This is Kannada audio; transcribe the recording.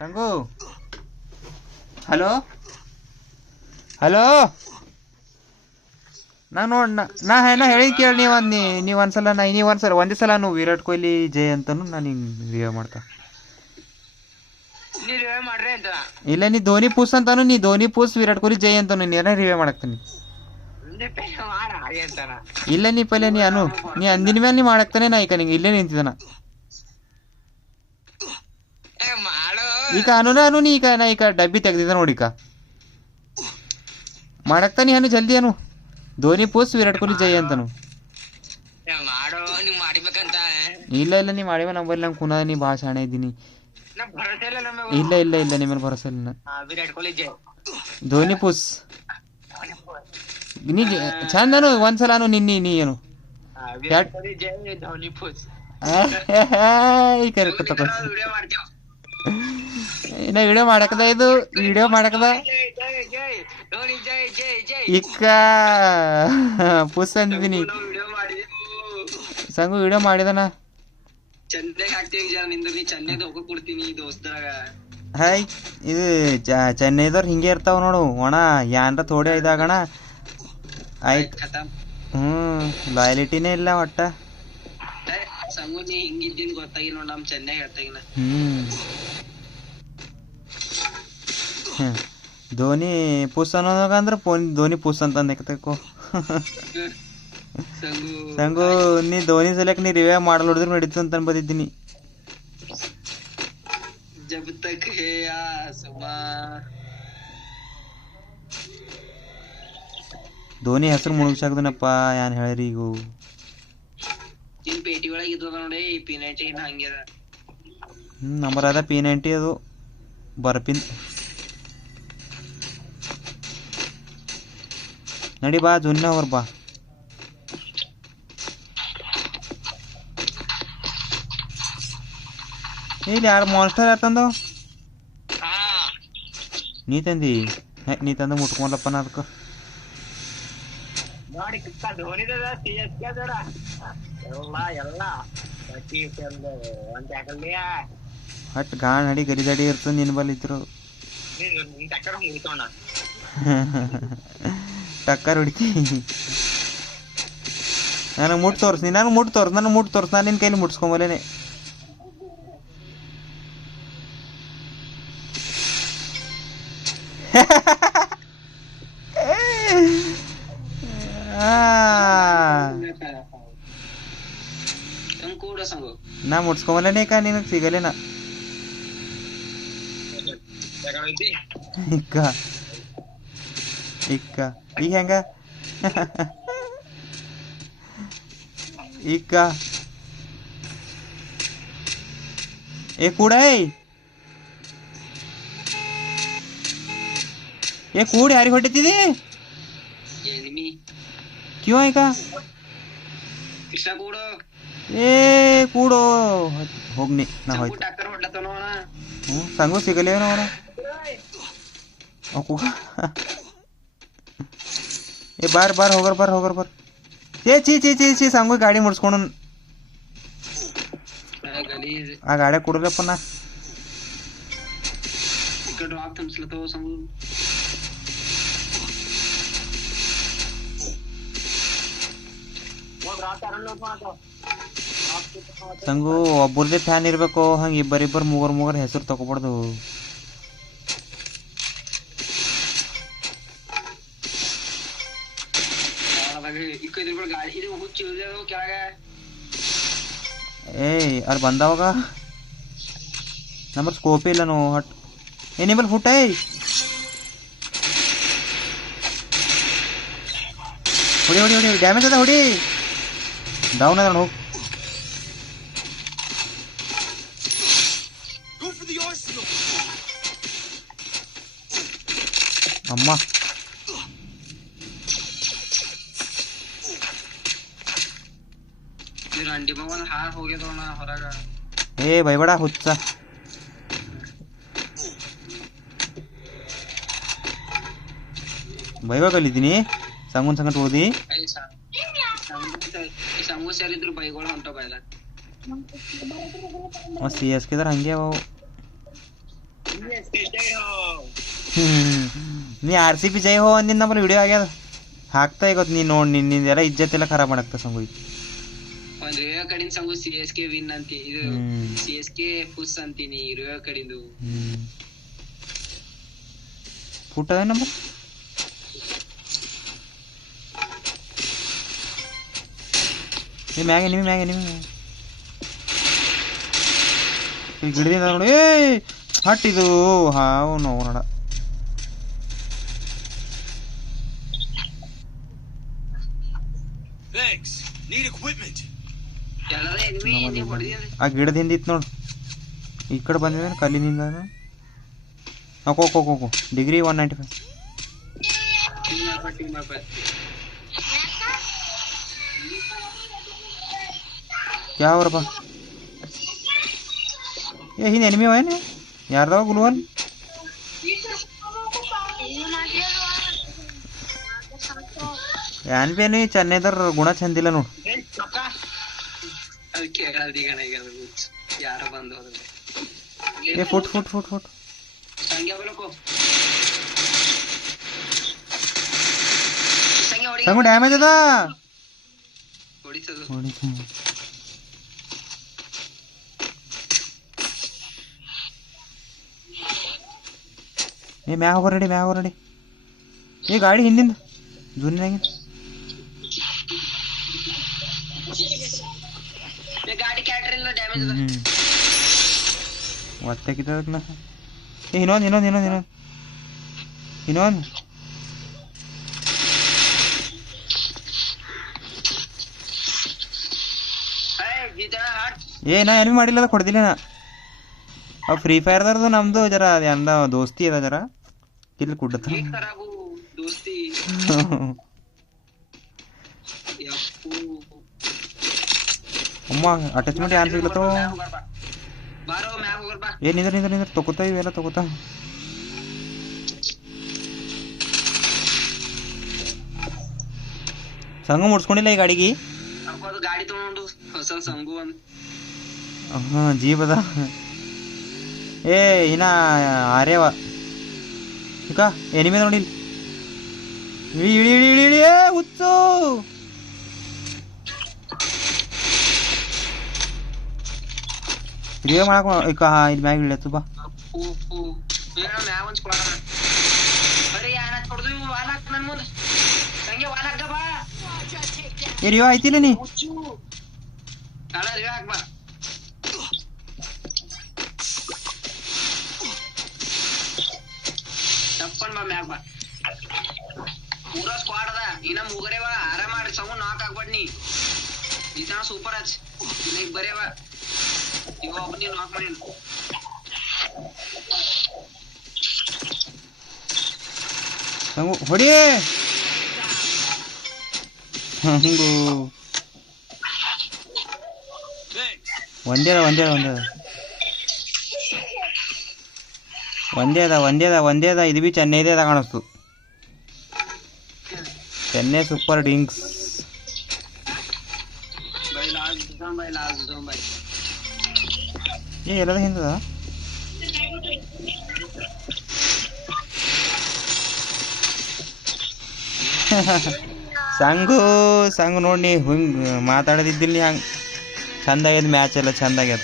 ಸಂಗು ಹಲೋ ಹಲೋ ನಾ ಹೇಳಿ ಕೇಳಿ ನೀವು ಒಂದ್ಸಲ ಒಂದೇ ಸಲ ವಿರಾಟ್ ಕೊಹ್ಲಿ ಜೈ ಅಂತಾನು ನಾನು ಹಿಂಗೆ ರಿವ್ಯೂ ಮಾಡ್ತಾ ಇಲ್ಲ ನೀ ಧೋನಿ ಪೂಸ್ ಅಂತಾನು ನೀ ಧೋನಿ ಪೂಸ್ ವಿರಾಟ್ ಕೊಹ್ಲಿ ಜೈ ಅಂತಾನು ನೀನ ರಿವ್ಯೂ ಮಾಡಕ್ತಾನೆ ಇಲ್ಲ ನೀ ಪೈಲೆ ನೀ ಅಂದಿನ ಮೇಲೆ ನೀ ಮಾಡಕ್ತಾನೆ ನಾ ಈಗ ನಿಂಗೆ ಇಲ್ಲೇ ನಿಂತಿದ್ದಾನ ಈಗ ನೀ ಈಗ ನಾ ಈಗ ಡಬ್ಬಿ ತೆಗ್ದಿದ್ದ ನೋಡಿಕ ಮಾಡಕ್ತಾನೆ ಜಲ್ದಿ ಧೋನಿ ಪೂಸ್ ವಿರಾಟ್ ಕೊಹ್ಲಿ ಜೈ ಅಂತಾನು ಇಲ್ಲ ನೀ ಮಾಡಿವ ನಂಬಲ್ಲಿ ನಂಗೆ ಕುನ ನೀ ಭಾಳ ಶಾಣೆ ಇದ್ದೀನಿ ಇಲ್ಲ ನಿಮ್ಮಲ್ಲಿ ಭರೋಸಾ ಇಲ್ಲ ಧೋನಿ ಪೂಸ್ ನೀ ಚಂದನು ಒಂದ್ಸಲ ನೀ ಏನು ಕರೆಕ್ಟ್ ತಗೋ ನಾ ವಿಡಿಯೋ ಮಾಡಕದ ಇಕ್ಕ ಪುಸ್ ಅಂದಿದ್ದೀನಿ ಸಂಗು ವಿಡಿಯೋ ಮಾಡಿದನ ಹಾಯ್ ಇದು ಚೆನ್ನೈದವ್ರು ಹಿಂಗೆ ಇರ್ತಾವ ನೋಡು ಒಣ ಯಾನ್ರ ಥೋಡೆ ಇದಾಗಣ ಆಯ್ತು ಲಾಯಲಿಟಿನೇ ಇಲ್ಲ ಒಟ್ಟ ಧೋನಿ ಪುಸ್ ಅನ್ನೋದಂದ್ರೆ ಧೋನಿ ಪುಸ್ ಅಂತ ಅಂದಕೋ ಸಂಗು ನೀ ಧೋನಿ ಸಲಕ್ ನೀ ರಿವ್ಯೂ ಮಾಡಲ್ ಹೊಡಿದ್ರು ನಡೀತು ಅಂತ ಅನ್ಬೋದಿದ್ದೀನಿ ಧೋನಿ ಹೆಸರು ಮುಳುಗ್ಸಾಕ್ದನಪ್ಪ ಏನ್ ಹೇಳ್ರಿ ಈಗ ನಂಬರ್ ಅದ P90 ಅದು ಬರ್ಪಿನ್ ನಡಿ ಬಾ ಜುನ್ನ ಅವ್ರ ಬಾ ಇಲ್ಲಿ ಯಾರು ಮಾನ್ಸ್ಟರ್ ಯಾತಂದ ನೀ ತಂದು ಮುಟ್ಕೊಂಡಪ್ಪ ನಾ ಅದಕ್ಕೆ ಹಟ್ ಗಾಣ ನಡಿ ಗರಿದಾಡಿ ಇರ್ತದ ನಿನ್ ಬಲ್ ಇದ್ರು ಟಕ್ಕರ್ ಹೊಡಿತಿ ನನಗೆ ಮುಟ್ಟು ತೋರಿಸ್ ನಾನು ನಿನ್ನ ಕೈಲಿ ಮುಟ್ಸ್ಕೊಂಬಲೇನೆ ನಾ ಮುಟ್ಸ್ಕೊಂಬಲೇನೆ ಈಗ ನಿನಗೆ ಸಿಗಲೇನ ಇಕ್ಕ ಈಗ ಹೆಂಗ ಇಕ್ಕ ಏ ಕೂಡ ये कूड़ यारी ಹೊಟ್ಟಿತಿದಿ क्यों है का किसा कूड़ो ए कूड़ो ಹೋಗ್ನಿ ನಾ ಹೋಯ್ತು ಟಕ್ಕರ್ ಹೊಡ್ಲತನೋ ಸಂಗು ಸಿಗಲೇನೋ ಅವರ ಅಕು ए बार होगर बार ची संगू गाडी मुಡ್ಸ್ಕೊಂಡು ಆ ಗಾಡಿ ಕೊಡಲಪ್ಪ ನಾ टिकट आप थमसलतो संगू ಸಂಗು ಒಬ್ಬರದೇ ಫ್ಯಾನ್ ಇರಬೇಕು ಹಂಗೆ ಇಬ್ಬರಿಬ್ಬರು ಮೂಗರ್ ಹೆಸರು ತಗೋಬಾರ್ದು ಏಯ್ ಅಲ್ಲಿ ಬಂದವಾಗ ನಮ್ಮರ್ ಸ್ಕೋಪ್ ಇಲ್ಲ ನೋ ಹಟ್ ಏನಿಬಲ್ ಫುಟ್ ಹೊಡಿ ಡ್ಯಾಮೇಜ್ ಅದ ಹೊಡಿ ಡೌನ್ ಅದ ಹೋಗಿ ಅಮ್ಮ ಏ ಬೈಬೇಡ ಹುಚ್ಚ ಬೈವಾಗಲ್ಲಿದ್ದೀನಿ ಸಂಗುನ್ ಸಂಗಟ್ ಓದಿ CSK ಹಂಗೆ ಅವು ನೀ ಆರ್ ಸಿ ಬಿ ಜೈ ಹೋ ಅಂದಿನ ನಮ್ಮಲ್ಲಿ ವಿಡಿಯೋ ಆಗ್ಯದ ಹಾಕ್ತಾ ಇವತ್ತು ನೀನು ನೋಡಿ ನಿನ್ನಿಂದೆಲ್ಲ ಇಜ್ಜತ್ತೆಲ್ಲ ಖರಾಬ್ ಮಾಡಾಕ್ತ ಸಂಗು ಒಂದ್ ರಿಯೋ ಕಡಿಂದ ಸಂಗು CSK ವಿನ್ ಅಂತಿ ಇದು CSK ಪುಸ್ ಅಂತೀನಿ ರಿಯೋ ಕಡಿಂದು ಫುಟ್ ಅದ ನಂಬರ್ ಮ್ಯಾಗೆ ನಿಮಗೆ ಈ ಗಿಡದಿಂದ ನೋಡಿ ಏ ಹಟ್ಟಿದು ಹಾವು ನೋವು ನೋಡ ಆ ಗಿಡದಿಂದ ಇತ್ತು ನೋಡು ಈ ಕಡೆ ಬಂದಿದೆ ಕಲ್ಲಿನಿಂದ ಹೋಗೋ ಡಿಗ್ರಿ 195 क्या हो रहा ये ही एनिमी है ना यार दो गुलवन यान पे नहीं चन्ने दर गुणा छंदिला नोड ಅದಕ್ಕೆ ಹಲ್ದಿ ಗಣ ಈಗ ಯಾರ ಬಂದು ये फुट ಸಂಗ್ಯಾ ಬಲಕೋ संगू डैमेज है ಹೊಡಿತದು ये मैं होगा रेडी ये गाड़ी ಹಿಂದಿಂದ ಜೂನಿನಾಗಿ ये गाड़ी ಕ್ಯಾಟರ್ ಇಲ್ಲ ಡ್ಯಾಮೇಜ್ ಅದ ಮತ್ತೆ ಕಿತ್ತದಕ್ನ ಏ ಇನ್ನೊಂದು ಏ ನಾ ಏನು ಮಾಡಿಲ್ಲ ಕೊಡ್ದಿಲ್ಲ ನಾ ಅವ್ ಫ್ರೀ ಫೈರ್ದಾರ್ದು ನಮ್ದು ಜರ ಅಂದ ದೋಸ್ತಿ ಅದ ಜರ ಕಿಲ್ ಕುಡ್ಡತ್ತ ದೋಸ್ತಿ ಅಮ್ಮ ಅಟ್ಯಾಚ್ಮೆಂಟ್ ಯಾರು ಸಿಗ್ಲತ್ತೋ ಏ ನಿಂದ್ರ ತಗೋತಾ ಇವೆಲ್ಲ ತಗೋತಾ ಸಂಗು ಮುಡ್ಸ್ಕೊಂಡಿಲ್ಲ ಈ ಗಾಡಿಗೆ ಗಾಡಿ ತಗೊಂಡು ಹೊಸ ಸಂಗು ಹಾ ಜೀಪ್ ಅದ ಏ ಇನ್ನ ಆರ್ಯವ ಈಗ ಎನಿಮೆ ನೋಡಿ ಇಳಿ ಏ ಹುಚ್ಚು ವಿಡಿಯೋ ಮಾಡಕ ಈಗ ಇಲ್ಲಿ ಮ್ಯಾಗ ಇಳಿಯತ್ತು ಬಾ ಏ ರಿಯೋ ಆಯ್ತಿಲ್ಲ ನೀ ತಪ್ಪನ್ ಬಾ ಮ್ಯಾಗ ಬಾ ಪೂರಾ ಸ್ಕ್ವಾಡ್ ಅದ ಇನ್ನ ಮುಗರೇವ ಆರಾಮ ಮಾಡಿ ಸಂಗು ನಾಕ್ ಆಗ್ಬಾರ್ದು ನೀ ಈತನ ಸೂಪರ್ ಹಚ್ ಇನ್ನ ಈಗ ಬರೇವ ಇವ ಒಬ್ಬನಿ ನಾಕ್ ಮಾಡಿ ಸಂಗು ಹೊಡಿ ಹಂಗು ಒಂದೇ ಅದ ಇದು ಬಿ ಚೆನ್ನೈದೇ ಅದ ಕಾಣಿಸ್ತು ಚೆನ್ನೈ ಸೂಪರ್ ಡಿಂಕ್ಸ್ ಏ ಎಲ್ಲದ ಹಿಂದದ ಸಂಗು ನೋಡಿ ಹಿಂಗೆ ಮಾತಾಡೋದಿದ್ದಿಲ್ಲ ಹಂಗೆ ಚಂದ ಆಗ್ಯದ ಮ್ಯಾಚ್ ಎಲ್ಲ ಚಂದ ಆಗ್ಯದ